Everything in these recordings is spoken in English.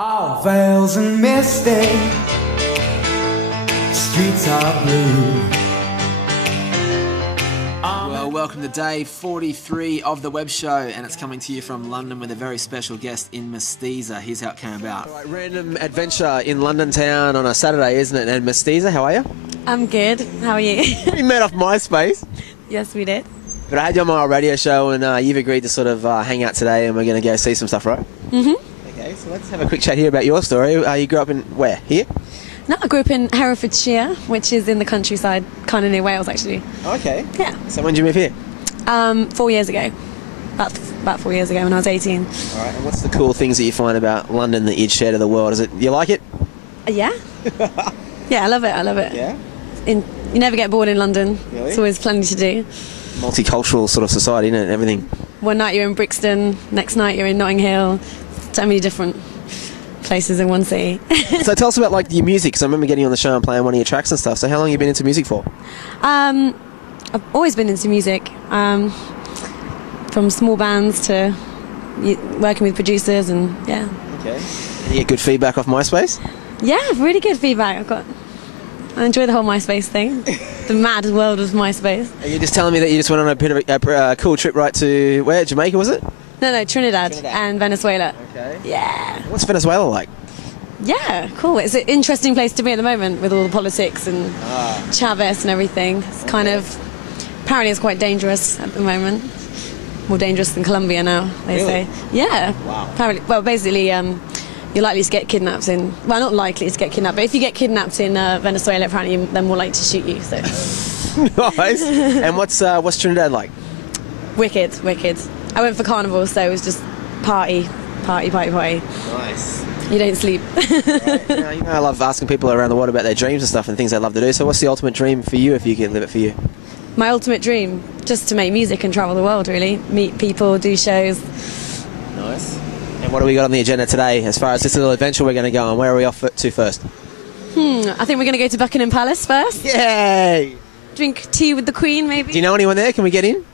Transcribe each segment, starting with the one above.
All veils and misty, streets are blue. Well, welcome to day 43 of The Web Show, and it's coming to you from London with a very special guest in Mestiza. Here's how it came about. All right, random adventure in London town on a Saturday, isn't it? And Mestiza, how are you? I'm good. How are you? We met off MySpace. Yes, we did. But I had you on my radio show, and you've agreed to sort of hang out today, and we're going to go see some stuff, right? Mhm. Okay, so let's have a quick chat here about your story. You grew up in where? Here? No, I grew up in Herefordshire, which is in the countryside, kind of near Wales, actually. Okay. Yeah. So when did you move here? 4 years ago. About 4 years ago when I was 18. All right. And what's the cool things that you find about London that you'd share to the world? Is it you like it? Yeah. Yeah, I love it. Yeah. You never get bored in London. Really? There's always plenty to do. Multicultural sort of society, isn't it? Everything. One night you're in Brixton, next night you're in Notting Hill. So many different places in one city. So tell us about like your music, because I remember getting on the show and playing one of your tracks and stuff. So how long have you been into music for? I've always been into music, from small bands to working with producers, and yeah. Okay. You get good feedback off MySpace? Yeah, really good feedback. I enjoy the whole MySpace thing. The mad world of MySpace. Are you just telling me that you just went on a bit of a cool trip right to where? Jamaica, was it? No, Trinidad and Venezuela. Okay. Yeah. What's Venezuela like? Yeah, cool. It's an interesting place to be at the moment with all the politics and Chavez and everything. It's kind of, apparently it's quite dangerous at the moment. More dangerous than Colombia now, they say. Yeah. Wow. Apparently, well, basically, you're likely to get kidnapped in, well, not likely to get kidnapped, but if you get kidnapped in Venezuela, apparently they're more likely to shoot you, so. Nice. And what's Trinidad like? Wicked. I went for carnival, so it was just party. Nice. You don't sleep. Right. You know, I love asking people around the world about their dreams and stuff and things they love to do. So what's the ultimate dream for you if you could live it for you? My ultimate dream, just to make music and travel the world, really. Meet people, do shows. Nice. And what do we got on the agenda today as far as this little adventure we're going to go on? Where are we off to first? I think we're going to go to Buckingham Palace first. Yay! Drink tea with the Queen, maybe. Do you know anyone there? Can we get in?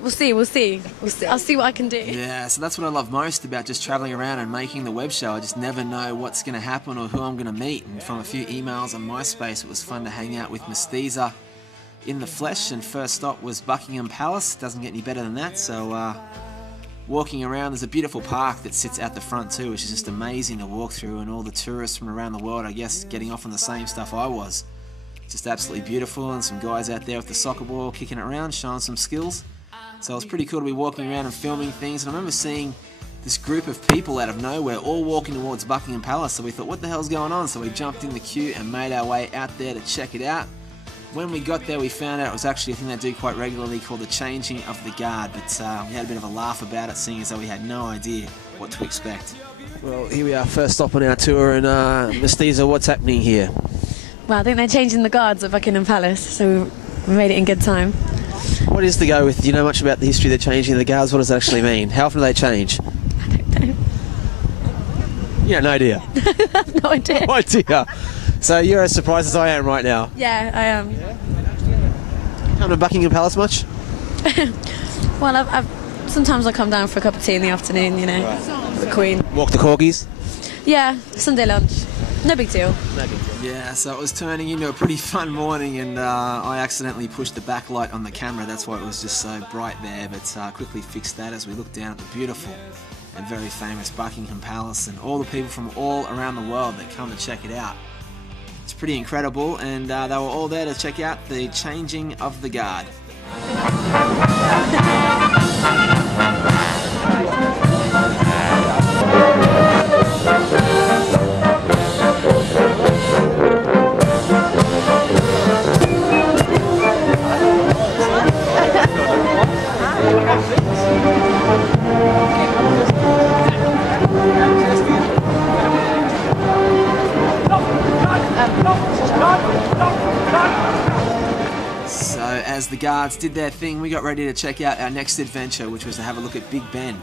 We'll see. I'll see what I can do. Yeah, so that's what I love most about just travelling around and making the web show. I just never know what's going to happen or who I'm going to meet. And from a few emails on MySpace, it was fun to hang out with Mestiza in the flesh. And first stop was Buckingham Palace. Doesn't get any better than that. So walking around, there's a beautiful park that sits out the front too, which is just amazing to walk through. And all the tourists from around the world, I guess, getting off on the same stuff I was. Just absolutely beautiful. And some guys out there with the soccer ball kicking it around, showing some skills. So it was pretty cool to be walking around and filming things. And I remember seeing this group of people out of nowhere all walking towards Buckingham Palace. So we thought, what the hell's going on? So we jumped in the queue and made our way out there to check it out. When we got there, we found out it was actually a thing they do quite regularly called the changing of the guard. But we had a bit of a laugh about it, seeing as though we had no idea what to expect. Well, here we are, first stop on our tour. And Mestiza, what's happening here? Well, I think they're changing the guards at Buckingham Palace, so we made it in good time. What is the go with? Do you know much about the history of the changing of the guards? What does that actually mean? How often do they change? I don't know. You have no idea. I have no idea. No idea. So you're as surprised as I am right now. Yeah, I am. Come to Buckingham Palace much? Well, sometimes I come down for a cup of tea in the afternoon, you know, with the Queen. Walk the corgis? Yeah, Sunday lunch. No big deal. Yeah, so it was turning into a pretty fun morning, and I accidentally pushed the backlight on the camera. That's why it was just so bright there, but quickly fixed that as we looked down at the beautiful and very famous Buckingham Palace and all the people from all around the world that come to check it out. It's pretty incredible, and they were all there to check out the changing of the guard. So as the guards did their thing, we got ready to check out our next adventure, which was to have a look at Big Ben.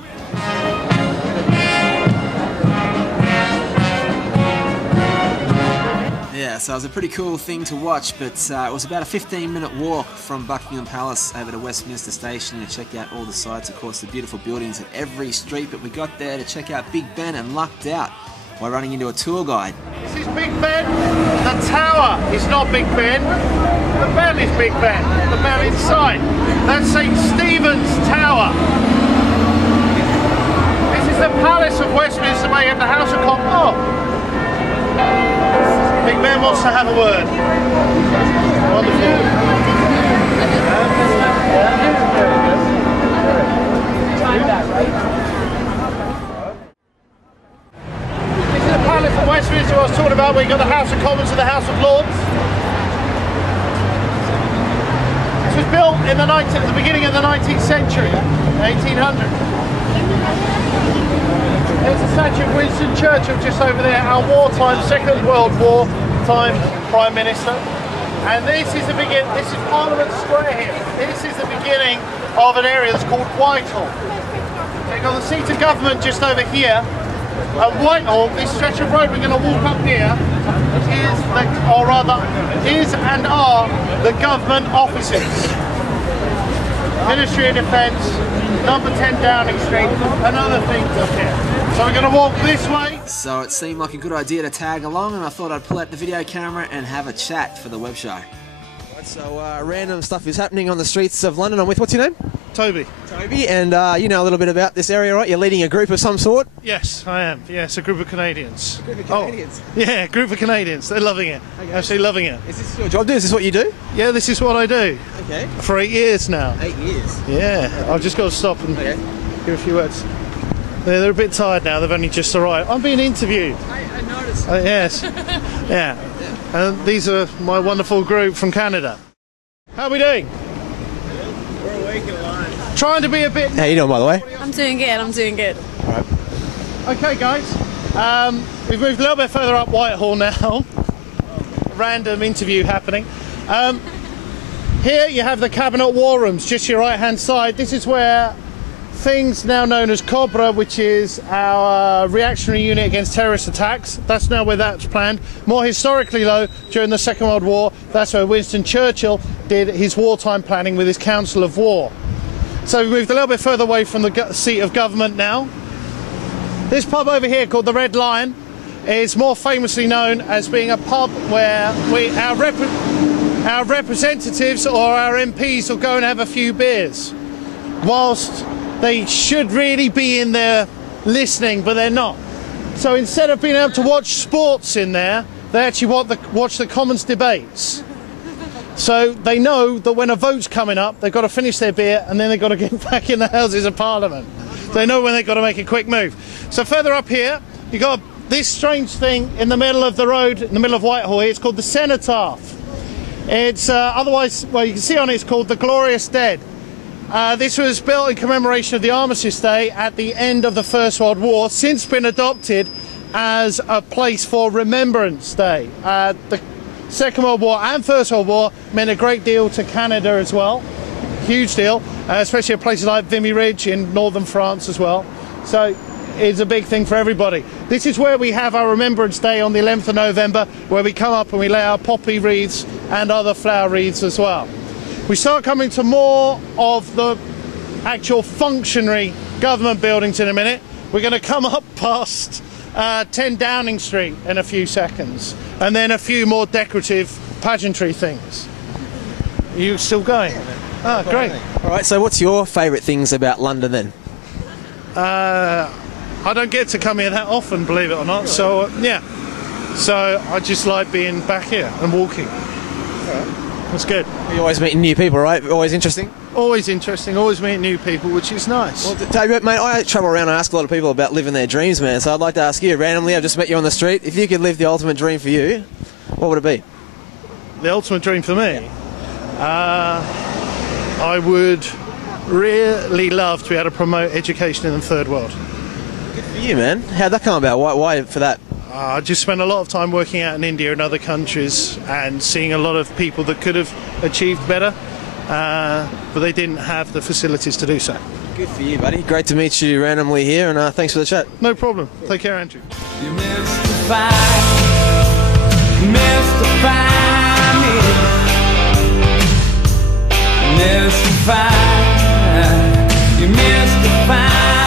Yeah, so it was a pretty cool thing to watch, but it was about a 15-minute walk from Buckingham Palace over to Westminster Station to check out all the sights, of course, the beautiful buildings at every street. But we got there to check out Big Ben and lucked out. by running into a tour guide. This is Big Ben. The tower is not Big Ben. The bell is Big Ben. The bell inside. That's St. Stephen's Tower. This is the Palace of Westminster where you have the House of Commons. Oh. Big Ben wants to have a word. Wonderful. This is the Palace of Westminster I was talking about, where you got the House of Commons and the House of Lords. This was built in the beginning of the 19th century, 1800. There's a statue of Winston Churchill just over there, our wartime, Second World War time Prime Minister. And this is the this is Parliament Square here. This is the beginning of an area that's called Whitehall. So you've got the seat of government just over here. And Whitehall, this stretch of road we're going to walk up here, is and are the government offices. Ministry of Defence, number 10 Downing Street, and other things up here. So we're going to walk this way. So it seemed like a good idea to tag along, and I thought I'd pull out the video camera and have a chat for the web show. Right, so random stuff is happening on the streets of London. I'm with, what's your name? Toby. Toby, and you know a little bit about this area, right? You're leading a group of some sort? Yes, I am. Yes, a group of Canadians. A group of Canadians? Oh, yeah, a group of Canadians. They're loving it. Okay. Absolutely loving it. Is this your job? Is this what you do? Yeah, this is what I do. Okay. For 8 years now. 8 years? Yeah, I've just got to stop and give a few words. They're a bit tired now, they've only just arrived. I'm being interviewed. I noticed. Yes. Yeah. And these are my wonderful group from Canada. How are we doing? We're awake and alive. Trying to be a bit... How you doing, by the way? I'm doing good, I'm doing good. All right. Okay, guys. We've moved a little bit further up Whitehall now. Random interview happening. Here you have the Cabinet War Rooms, just your right-hand side. This is where things now known as Cobra, which is our reactionary unit against terrorist attacks. That's now where that's planned. More historically though, during the Second World War, that's where Winston Churchill did his wartime planning with his Council of War. So we've moved a little bit further away from the seat of government now. This pub over here called the Red Lion is more famously known as being a pub where our representatives or our MPs will go and have a few beers, whilst they should really be in there listening, but they're not. So instead of being able to watch sports in there, they actually watch the Commons debates. So they know that when a vote's coming up, they've got to finish their beer and then they've got to get back in the Houses of Parliament. They know when they've got to make a quick move. So further up here, you've got this strange thing in the middle of the road, in the middle of Whitehall here. It's called the Cenotaph. It's otherwise, well, you can see on it, it's called the Glorious Dead. This was built in commemoration of the Armistice Day at the end of the First World War, since been adopted as a place for Remembrance Day. The Second World War and First World War meant a great deal to Canada as well. Huge deal, especially at places like Vimy Ridge in northern France as well. So it's a big thing for everybody. This is where we have our Remembrance Day on the 11th of November, where we come up and we lay our poppy wreaths and other flower wreaths as well. We start coming to more of the actual functionary government buildings in a minute. We're going to come up past 10 Downing Street in a few seconds, and then a few more decorative pageantry things. Are you still going? Ah, great. All right, so what's your favourite things about London then? I don't get to come here that often, believe it or not, so yeah. So I just like being back here and walking. That's good. You're always meeting new people, right? Always interesting? Always interesting, always meeting new people, which is nice. Well, David, mate, I travel around and ask a lot of people about living their dreams, man, so I'd like to ask you randomly, I've just met you on the street, if you could live the ultimate dream for you, what would it be? The ultimate dream for me? I would really love to be able to promote education in the third world. Good for you, man. How'd that come about? Why for that? I just spent a lot of time working out in India and other countries and seeing a lot of people that could have achieved better, but they didn't have the facilities to do so. Good for you, buddy. Great to meet you randomly here, and thanks for the chat. No problem. Take care, Andrew. You mystify me. Mystify. You mystify